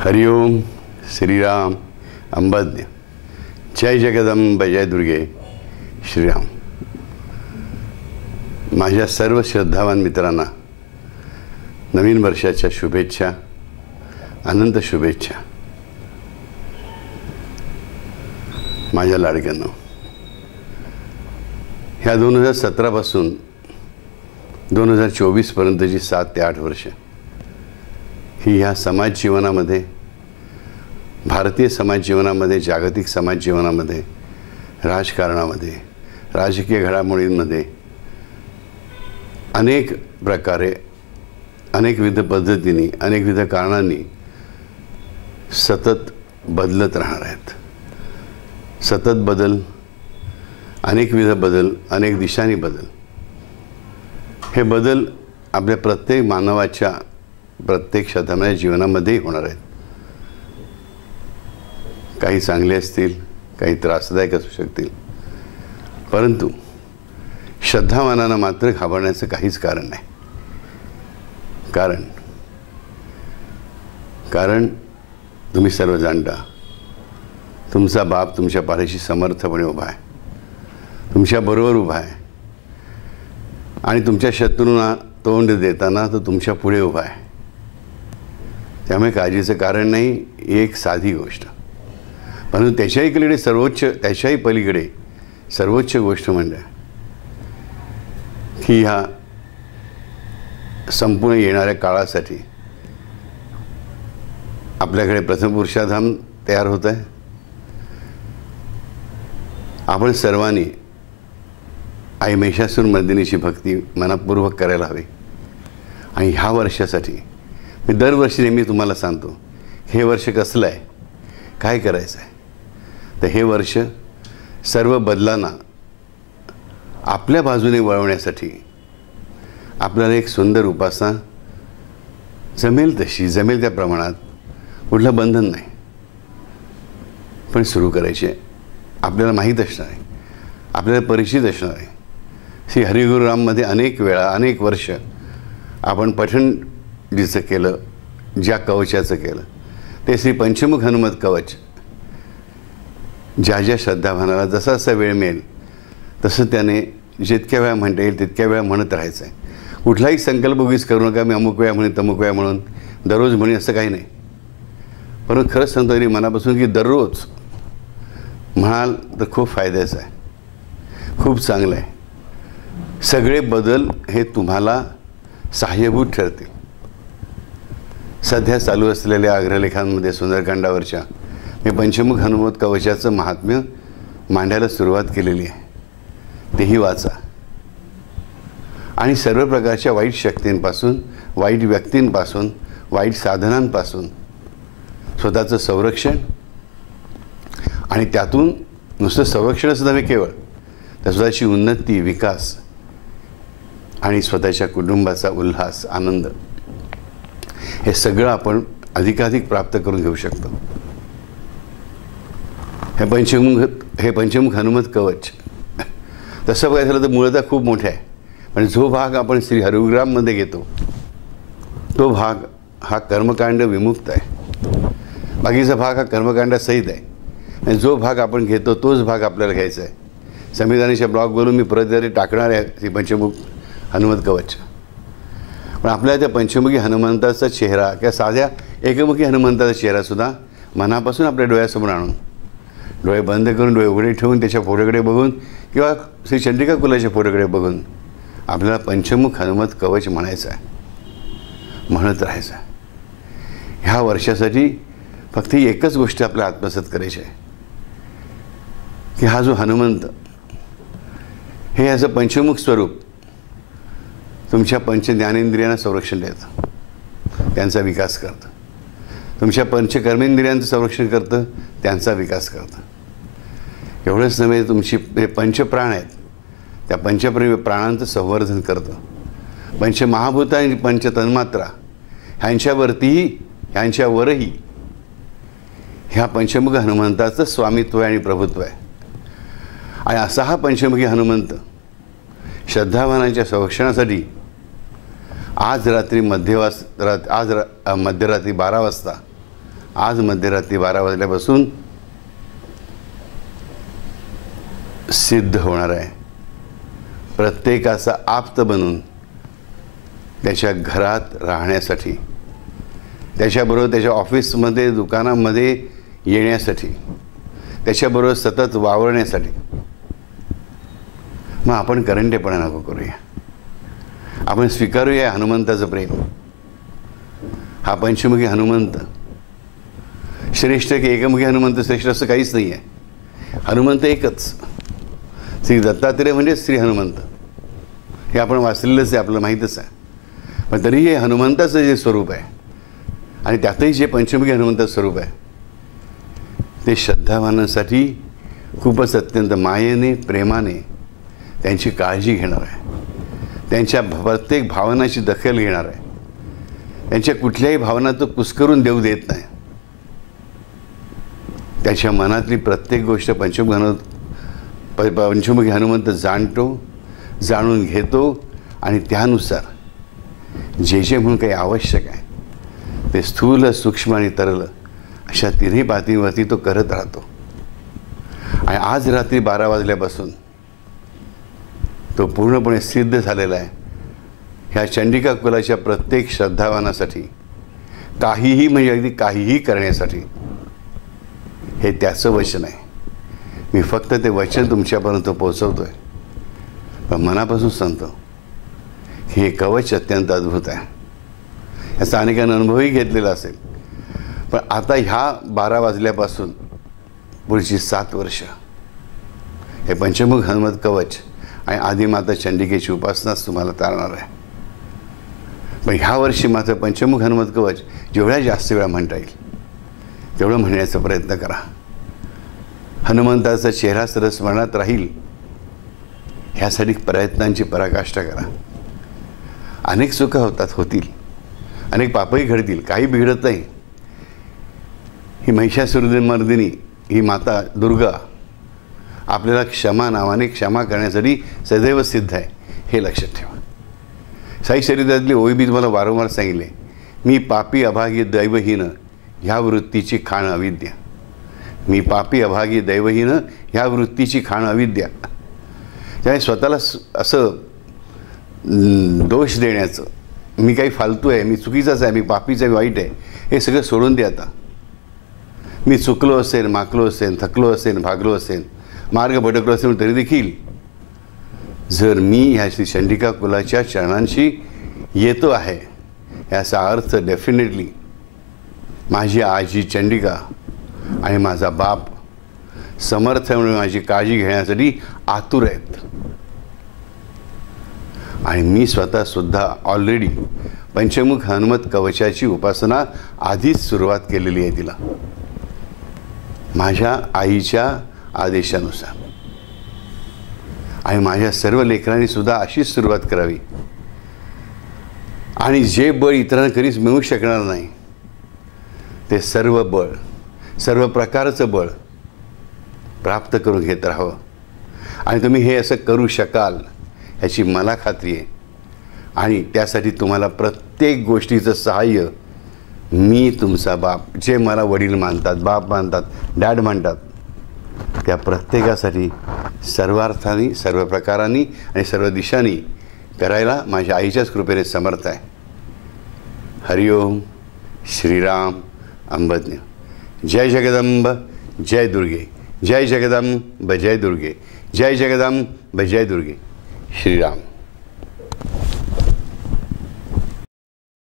हरिओम श्रीराम अंबज्ञ जय जगदंब जय दुर्गे श्रीराम। माझ्या सर्व श्रद्धावान मित्रांना नवीन वर्षाच्या शुभेच्छा, अनंत शुभेच्छा। माझ्या लाडक्यांनो, ह्या 2017 पासून 2024 पर्यंतची 7 ते 8 वर्ष ही ह्या समाज जीवनामध्ये, भारतीय समाज जीवनामध्ये, जागतिक समाज जीवनामध्ये, राजकारणामध्ये, राजकीय घडामोडींमध्ये अनेक प्रकारे, अनेकविध पद्धतीने, अनेकविध कारणांनी सतत बदलत राहणार आहेत। सतत बदल, अनेकविध बदल, अनेक दिशांनी बदल। हे बदल आपल्या प्रत्येक मानवाच्या प्रत्येक क्षणाच्या जीवनामध्ये होणार आहेत। काही चांगले असतील, काही त्रासदायक असू शकतील, परंतु श्रद्धावानांना मात्र घाबरण्याचं काहीच कारण नाही। कारण तुम्ही सर्व जाणता, तुमचा बाप तुमच्या पाठीशी समर्थपणे उभा आहे, तुमच्या बरोबर उभा आहे आणि तुमच्या शत्रूंना तोंड देताना तो तुमच्या पुढे उभा आहे। त्यामुळे काळजीचं कारण नाही, एक साधी गोष्ट। परंतु त्याच्याही पलीकडे त्याच्याही पलीकडे सर्वोच्च गोष्ट म्हणजे की ह्या संपूर्ण येणाऱ्या काळासाठी आपल्याकडे प्रथम पुरुषाधाम तयार होत आहे। आपण सर्वांनी आई महिषासूर मर्दिनीची भक्ती मनपूर्वक करायला हवी। आणि ह्या वर्षासाठी मी दरवर्षी नेहमी तुम्हाला सांगतो, हे वर्ष कसलं आहे, काय करायचं आहे। तर हे वर्ष सर्व बदलांना आपल्या बाजूने वळवण्यासाठी आपल्याला एक सुंदर उपासना जमेल तशी, जमेल त्या प्रमाणात, कुठलं बंधन नाही, पण सुरू करायचे। आपल्याला माहीत असणार आहे, आपल्याला परिचित असणार आहे। श्री हरिगुरुराममध्ये अनेक वेळा, अनेक वर्ष आपण पठण जिचं केलं, ज्या कवचाचं केलं ते श्री पंचमुख हनुमत कवच। ज्या श्रद्धाभानाला जसा जसा वेळ मिळेल तसं त्याने जितक्या वेळा म्हणता येईल तितक्या वेळा म्हणत राहायचं आहे। कुठलाही संकल्प उगीच करू नका, मी अमुक वेळा म्हणेन, तमुक वेळा म्हणून, दररोज म्हणेन असं काही नाही। परंतु खरंच सांगतो तरी मनापासून की दररोज म्हणाल तर खूप फायद्याचं आहे, खूप चांगलं आहे। सगळे बदल हे तुम्हाला सहाय्यभूत ठरतील। सध्या चालू असलेल्या अग्रलेखांमध्ये सुंदरकांडावरच्या मी पंचमुख हनुमत कवचाचं महात्म्य मांडायला सुरुवात केलेली आहे, तेही वाचा। आणि सर्व प्रकारच्या वाईट शक्तींपासून, वाईट व्यक्तींपासून, वाईट साधनांपासून स्वतःचं संरक्षण, आणि त्यातून नुसतं संरक्षणच नव्हे केवळ, तर स्वतःची उन्नती, विकास आणि स्वतःच्या कुटुंबाचा उल्हास, आनंद हे सगळं आपण अधिकाधिक प्राप्त करून घेऊ शकतो। हे पंचमुख हनुमत कवच तसं बघायचं झालं तर मूळतः खूप मोठं आहे, पण जो भाग आपण श्री हरिगुरुराममध्ये घेतो तो भाग हा कर्मकांड विमुक्त आहे। बाकीचा भाग हा कर्मकांडासहित आहे। आणि जो भाग आपण घेतो तोच भाग आपल्याला घ्यायचा आहे। संविधानाच्या ब्लॉगवरून मी परत टाकणार आहे श्री पंचमुख हनुमत कवच। पण आपल्याला त्या पंचमुखी हनुमंताचा चेहरा किंवा साध्या एकमुखी हनुमंताचा चेहरासुद्धा मनापासून आपल्या डोळ्यासमोर आणून, डोळे बंद करून, डोळे उघडे ठेवून त्याच्या फोटोकडे बघून किंवा श्री चंडिका कुलाच्या फोटोकडे बघून आपल्याला पंचमुख हनुमत कवच म्हणायचं आहे, म्हणत राहायचं आहे। ह्या वर्षासाठी फक्त ही एकच गोष्ट आपल्याला आत्मसात करायची आहे की हा जो हनुमंत हे याचं पंचमुख स्वरूप तुमच्या पंच ज्ञानेंद्रियांना संरक्षण देतं, त्यांचा विकास करतं। तुमच्या पंचकर्मेंद्रियांचं संरक्षण करतं, त्यांचा विकास करतं। एवढंच नव्हे, तुमची हे पंचप्राण आहेत, त्या प्राणांचं संवर्धन करतं। पंचमहाभूत आणि पंचतन्मात्रा ह्यांच्यावरही ह्या पंचमुख हनुमंताचं स्वामित्व आहे आणि प्रभुत्व आहे। आणि असा हा पंचमुखी हनुमंत श्रद्धावानांच्या संरक्षणासाठी आज मध्यरात्री 12 वाजता आज मध्यरात्री 12 वाजल्यापासून सिद्ध होणार आहे. प्रत्येकाचा आप्त बनून त्याच्या घरात राहण्यासाठी, त्याच्याबरोबर त्याच्या ऑफिसमध्ये दुकानामध्ये येण्यासाठी, त्याच्याबरोबर सतत वावरण्यासाठी. मग आपण करंटेपणा नको करूया. आपण स्वीकारूया हनुमंताचं प्रेम. हा पंचमुखी हनुमंत श्रेष्ठ की एकमुखी हनुमंत श्रेष्ठ असं काहीच नाही आहे. हनुमंत एकच. श्री दत्तात्रेय म्हणजे श्री हनुमंत. हे आपण वाचलेलंच आहे, आपल्याला माहीतच आहे. पण तरीही हे हनुमंताचं जे स्वरूप आहे आणि त्यातही जे पंचमुखी हनुमंताचं स्वरूप आहे ते श्रद्धावानांसाठी खूपच अत्यंत मायेने प्रेमाने त्यांची काळजी घेणार आहे. त्यांच्या प्रत्येक भावनाची दखल घेणार आहे. त्यांच्या कुठल्याही भावना तो कुस्करून देऊ देत नाही. त्याच्या मनातली प्रत्येक गोष्ट पंचमुखी हनुमंत जाणतो, जाणून घेतो आणि त्यानुसार जे जे म्हणून काही आवश्यक आहे ते स्थूल, सूक्ष्म आणि तरल अशा तिन्ही पातळीवरती तो करत राहतो. आणि आज रात्री 12 वाजल्यापासून तो पूर्णपणे सिद्ध झालेला आहे. ह्या चंडिका कुलाच्या प्रत्येक श्रद्धावानासाठी काहीही म्हणजे अगदी काहीही करण्यासाठी हे त्याचं वचन आहे. मी फक्त ते वचन तुमच्यापर्यंत पोहोचवतो आहे. पण मनापासून सांगतो हे कवच अत्यंत अद्भुत आहे. याचा अनेकांना अनुभवही घेतलेला असेल. पण आता ह्या 12 वाजल्यापासून पुढची 7 वर्ष हे पंचमुख हनुमत कवच आणि आदिमाता चंडिकेची उपासनाच तुम्हाला तारणार आहे. पण ह्या वर्षी मात्र पंचमुख हनुमत कवच जेवढ्या जास्त वेळा म्हणता येईल तेवढं म्हणण्याचा प्रयत्न करा. हनुमंताचा चेहरा सरस स्मरणात राहील ह्यासाठी प्रयत्नांची पराकाष्ठा करा. अनेक चुका होतील, अनेक पापही घडतील, काही बिघडत नाही. ही महिषासुरमर्दिनी ही माता दुर्गा आपल्याला क्षमा नावाने क्षमा करण्यासाठी सदैव सिद्ध आहे, हे लक्षात ठेवा. साई चरित्रातली ओवी मी तुम्हाला वारंवार सांगितले. मी पापी अभागी दैवहीन ह्या वृत्तीची खाण अविद्या. मी पापी अभागी दैवहीन ह्या वृत्तीची खाण अविद्या. त्यामुळे स्वतःला असं दोष देण्याचं, मी काही फालतू आहे, मी चुकीचाच आहे, मी पापीचं आहे, वाईट आहे, हे सगळं सोडून दे आता. मी चुकलो असेल, माकलो असेल, थकलो असेल, भागलो असेल, मार्ग भटकलो असेल, तरी देखील जर मी ह्या श्री चंडिका कुलाच्या चरणांशी येतो आहे याचा अर्थ डेफिनेटली माझी आजी चंडिका आणि माझा बाप समर्थ म्हणून माझी काळजी घेण्यासाठी आतुर आहेत. आणि मी स्वतःसुद्धा ऑलरेडी पंचमुख हनुमत कवचाची उपासना आधीच सुरुवात केलेली आहे तिला, माझ्या आईच्या आदेशानुसार. आणि माझ्या सर्व लेकरांनी सुद्धा अशीच सुरुवात करावी. आणि जे बळ इतरांना कधीच मिळू शकणार नाही ते सर्व बळ, सर्व प्रकारचं बळ प्राप्त करून घेत राहावं. आणि तुम्ही हे असं करू शकाल याची मला खात्री आहे. आणि त्यासाठी तुम्हाला प्रत्येक गोष्टीचं सहाय्य मी तुमचा बाप, जे मला वडील मानतात, बाप मानतात, डॅड मानतात, त्या प्रत्येकासाठी सर्वार्थाने, सर्व प्रकारांनी आणि सर्व दिशांनी करायला माझ्या आईच्याच कृपेने समर्थ आहे. हरिओम श्रीराम अंबज्ञ. जय जगदंब जय दुर्गे. जय जगदंब जय दुर्गे. जय जगदंब जय दुर्गे. श्रीराम.